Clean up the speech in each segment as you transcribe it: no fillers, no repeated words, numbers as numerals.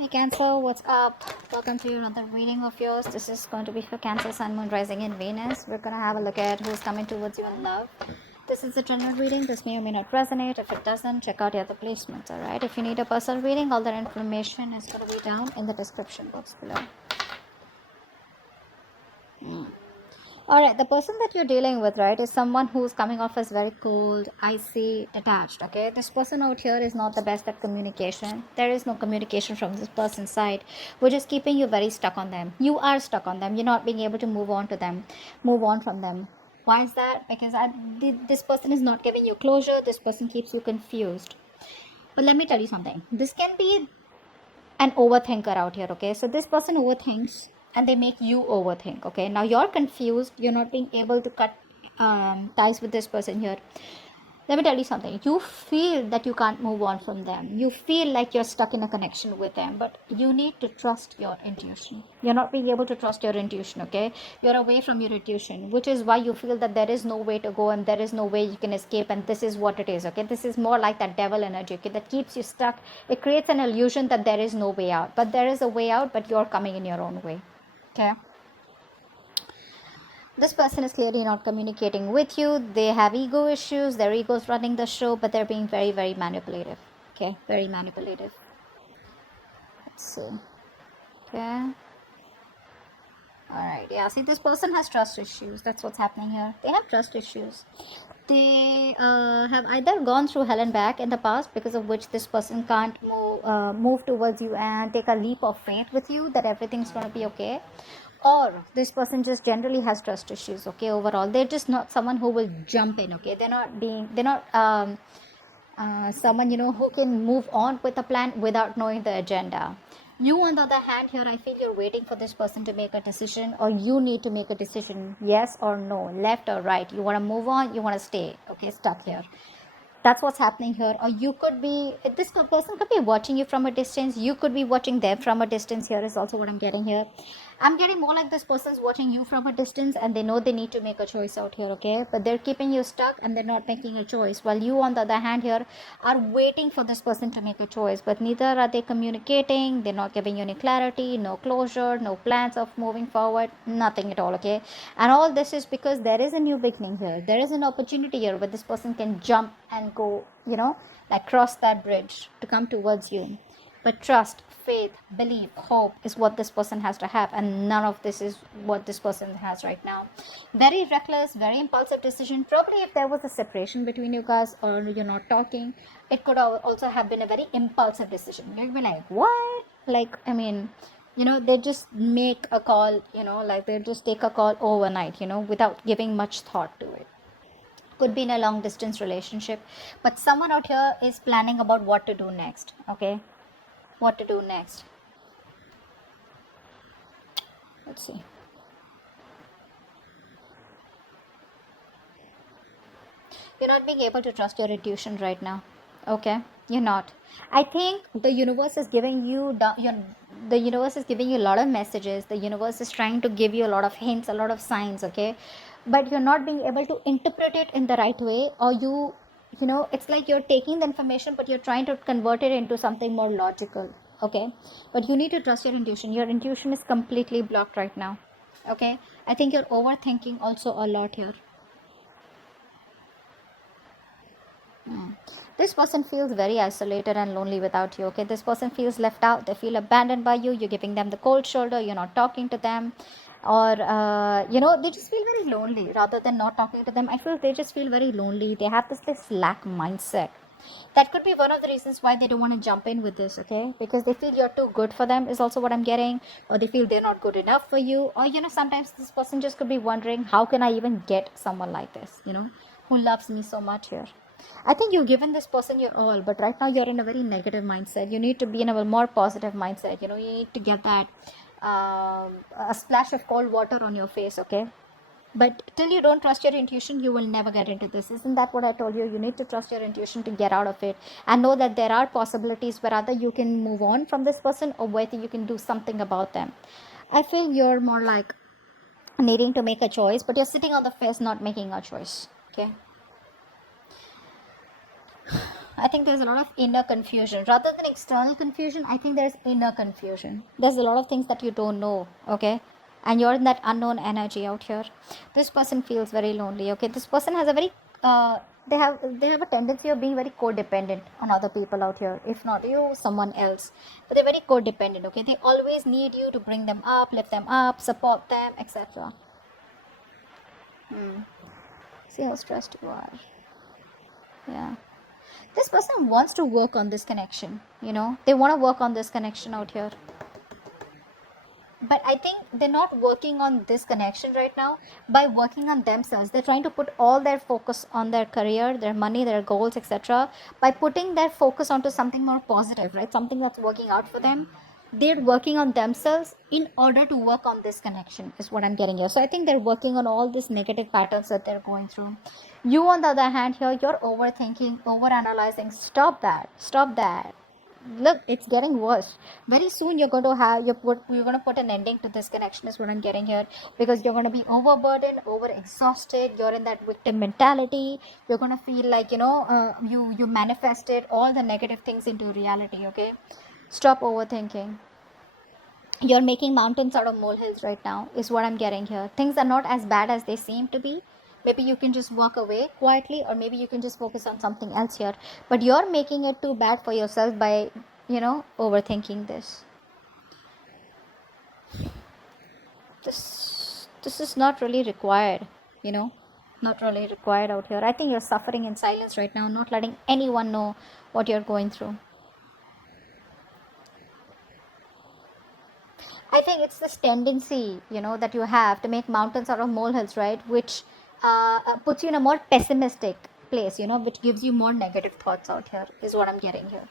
Hey Cancer, what's up? Welcome to another reading of yours. This is going to be for Cancer, Sun, Moon, Rising, and Venus. We're going to have a look at who's coming towards you in love. This is a general reading. This may or may not resonate. If it doesn't, check out the other placements, alright? If you need a personal reading, all that information is going to be down in the description box below. Alright, the person that you're dealing with, right, is someone who's coming off as very cold, icy, detached, okay? This person out here is not the best at communication. There is no communication from this person's side, which is keeping you very stuck on them. You are stuck on them. You're not being able to move on from them. Why is that? Because this person is not giving you closure. This person keeps you confused. But let me tell you something. This can be an overthinker out here, okay? So this person overthinks and they make you overthink, okay? Now you're confused, you're not being able to cut ties with this person here. Let me tell you something. You feel that you can't move on from them. You feel like you're stuck in a connection with them, but you need to trust your intuition. You're not being able to trust your intuition, okay? You're away from your intuition, which is why you feel that there is no way to go and there is no way you can escape, and this is what it is, okay? This is more like that devil energy, okay, that keeps you stuck. It creates an illusion that there is no way out, but there is a way out, but you're coming in your own way, okay? This person is clearly not communicating with you. They have ego issues. Their ego is running the show, but they're being very, very manipulative. Okay, very manipulative. Let's see. Okay. Alright, yeah, see, this person has trust issues. That's what's happening here. They have trust issues. They have either gone through hell and back in the past, because of which this person can't move towards you and take a leap of faith with you that everything's going to be okay, or this person just generally has trust issues, okay? Overall, they're just not someone who will jump in, okay? They're not someone, who can move on with a plan without knowing the agenda. You, on the other hand, here I feel you're waiting for this person to make a decision, or you need to make a decision, yes or no, left or right. You want to move on, you want to stay, okay, stuck here. That's what's happening here. Or you could be, this person could be watching you from a distance, you could be watching them from a distance. Here is also what I'm getting here. I'm getting more like this person's watching you from a distance and they know they need to make a choice out here, okay? But they're keeping you stuck and they're not making a choice, while you, on the other hand, here are waiting for this person to make a choice, but neither are they communicating. They're not giving you any clarity, no closure, no plans of moving forward, nothing at all, okay? And all this is because there is a new beginning here. There is an opportunity here where this person can jump and go, like cross that bridge to come towards you. But trust, faith, belief, hope is what this person has to have, and none of this is what this person has right now. Very reckless, very impulsive decision. Probably if there was a separation between you guys, or you're not talking, it could also have been a very impulsive decision. You'd be like, what? Like, I mean, they just make a call, like they just take a call overnight, without giving much thought to it. Could be in a long distance relationship, but someone out here is planning about what to do next, okay? What to do next. Let's see. You're not being able to trust your intuition right now, okay? You're not. I think the universe is giving you the universe is giving you a lot of messages. The universe is trying to give you a lot of hints, a lot of signs, okay? But you're not being able to interpret it in the right way, or it's like you're taking the information but you're trying to convert it into something more logical, okay? But you need to trust your intuition. Your intuition is completely blocked right now, okay? I think you're overthinking also a lot here. This person feels very isolated and lonely without you, okay? This person feels left out. They feel abandoned by you. You're giving them the cold shoulder. You're not talking to them, or they just feel very lonely rather than not talking to them. I feel they just feel very lonely. They have this lack mindset. That could be one of the reasons why they don't want to jump in with this, okay? Because they feel you're too good for them, is also what I'm getting. Or they feel they're not good enough for you. Or sometimes this person just could be wondering, how can I even get someone like this, who loves me so much here? I think you've given this person your all, but right now you're in a very negative mindset. You need to be in a more positive mindset. You need to get that a splash of cold water on your face, okay? But till you don't trust your intuition, you will never get into this. Isn't that what I told you? You need to trust your intuition to get out of it, and know that there are possibilities where either you can move on from this person, or whether you can do something about them. I feel you're more like needing to make a choice, but you're sitting on the fence not making a choice, okay? I think there's a lot of inner confusion. Rather than external confusion, I think there's inner confusion. There's a lot of things that you don't know, okay? And you're in that unknown energy out here. This person feels very lonely, okay? This person has a very they have a tendency of being very codependent on other people out here. If not you, someone else. But they're very codependent, okay? They always need you to bring them up, lift them up, support them, etc. See how stressed you are. Yeah. This person wants to work on this connection, they want to work on this connection out here, but I think they're not working on this connection right now. By working on themselves, they're trying to put all their focus on their career, their money, their goals, etc. By putting their focus onto something more positive, right, something that's working out for them, they're working on themselves in order to work on this connection, is what I'm getting here. So I think they're working on all these negative patterns that they're going through. You, on the other hand, here, you're overthinking, overanalyzing. Stop that. Look, it's getting worse. Very soon you're going to put an ending to this connection, is what I'm getting here, because you're going to be overburdened, over exhausted. You're in that victim mentality. You're going to feel like you manifested all the negative things into reality. Okay, stop overthinking. You're making mountains out of molehills right now, is what I'm getting here. Things are not as bad as they seem to be. Maybe you can just walk away quietly, or maybe you can just focus on something else here. But you're making it too bad for yourself by, overthinking this. This is not really required, not really required out here. I think you're suffering in silence right now, not letting anyone know what you're going through. I think it's this tendency, that you have to make mountains out of molehills, right? Which puts you in a more pessimistic place, which gives you more negative thoughts out here, is what I'm getting here.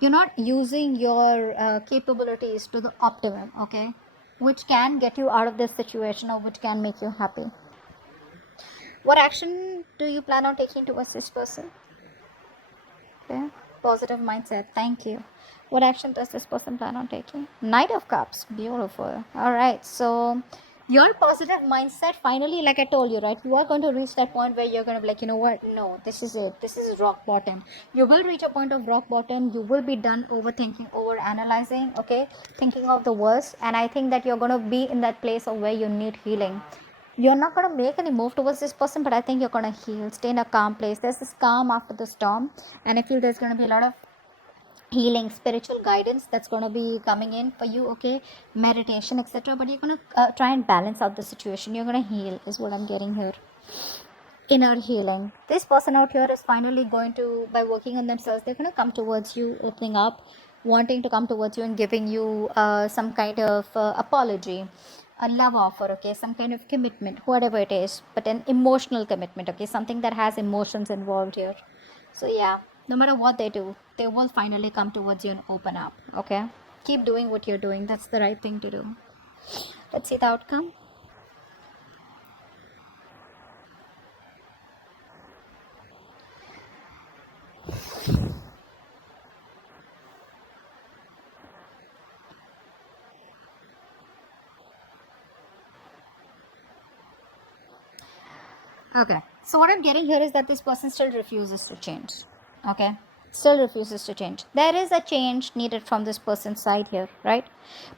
You're not using your capabilities to the optimum, okay? Which can get you out of this situation, or which can make you happy. What action do you plan on taking towards this person? Okay, positive mindset. Thank you. What action does this person plan on taking? Knight of Cups. Beautiful. All right. So your positive mindset, finally, like I told you, right, you are going to reach that point where you're going to be like, you know what? No, this is it. This is rock bottom. You will reach a point of rock bottom. You will be done overthinking, over analyzing, okay, thinking of the worst. And I think that you're going to be in that place of where you need healing. You're not going to make any move towards this person, but I think you're going to heal, stay in a calm place. There's this calm after the storm, and I feel there's going to be a lot of healing, spiritual guidance that's going to be coming in for you, okay, meditation, etc. But you're going to try and balance out the situation. You're going to heal, is what I'm getting here. Inner healing. This person out here is finally going to, by working on themselves, they're going to come towards you, opening up, wanting to come towards you and giving you some kind of apology, a love offer, okay, some kind of commitment, whatever it is, but an emotional commitment, okay, something that has emotions involved here. So yeah, no matter what they do, they will finally come towards you and open up, okay? Keep doing what you're doing. That's the right thing to do. Let's see the outcome. Okay, so what I'm getting here is that this person still refuses to change, okay? Still refuses to change. There is a change needed from this person's side here, right?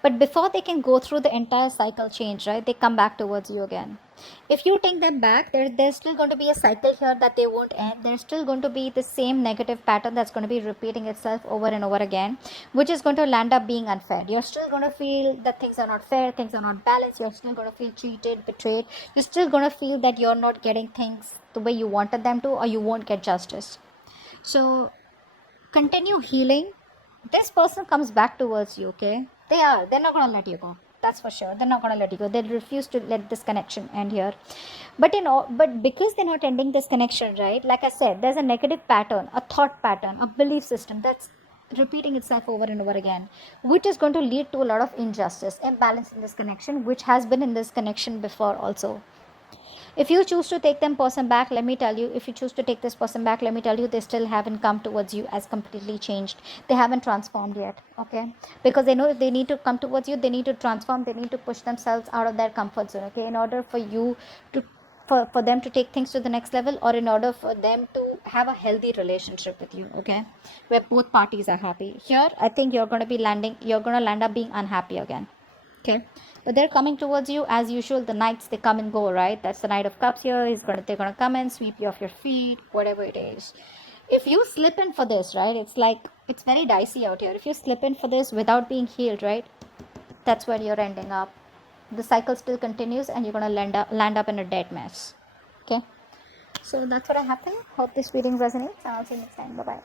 But before they can go through the entire cycle change, right, they come back towards you again. If you take them back, there's still going to be a cycle here that they won't end. There's still going to be the same negative pattern that's going to be repeating itself over and over again, which is going to land up being unfair. You're still going to feel that things are not fair, things are not balanced. You're still going to feel cheated, betrayed. You're still going to feel that you're not getting things the way you wanted them to, or you won't get justice. So continue healing. This person comes back towards you, okay? They're not going to let you go. That's for sure. They're not going to let you go. They refuse to let this connection end here. But but because they're not ending this connection, right, like I said, there's a negative pattern, a thought pattern, a belief system that's repeating itself over and over again, which is going to lead to a lot of injustice, imbalance in this connection, which has been in this connection before also. If you choose to take them person back, let me tell you, if you choose to take this person back, let me tell you, they still haven't come towards you as completely changed. They haven't transformed yet, okay? Because they know if they need to come towards you, they need to transform, they need to push themselves out of their comfort zone, okay? In order for for them to take things to the next level, or in order for them to have a healthy relationship with you, okay, where both parties are happy. Here I think you're going to land up being unhappy again, okay. But they're coming towards you as usual. The knights, they come and go, right? That's the Knight of Cups here. They're gonna come and sweep you off your feet, whatever it is. If you slip in for this, right, it's very dicey out here. If you slip in for this without being healed, right, that's where you're ending up. The cycle still continues and you're gonna land up in a dead mess, okay. So that's what I have. Hope this reading resonates, and I'll see you next time. Bye bye.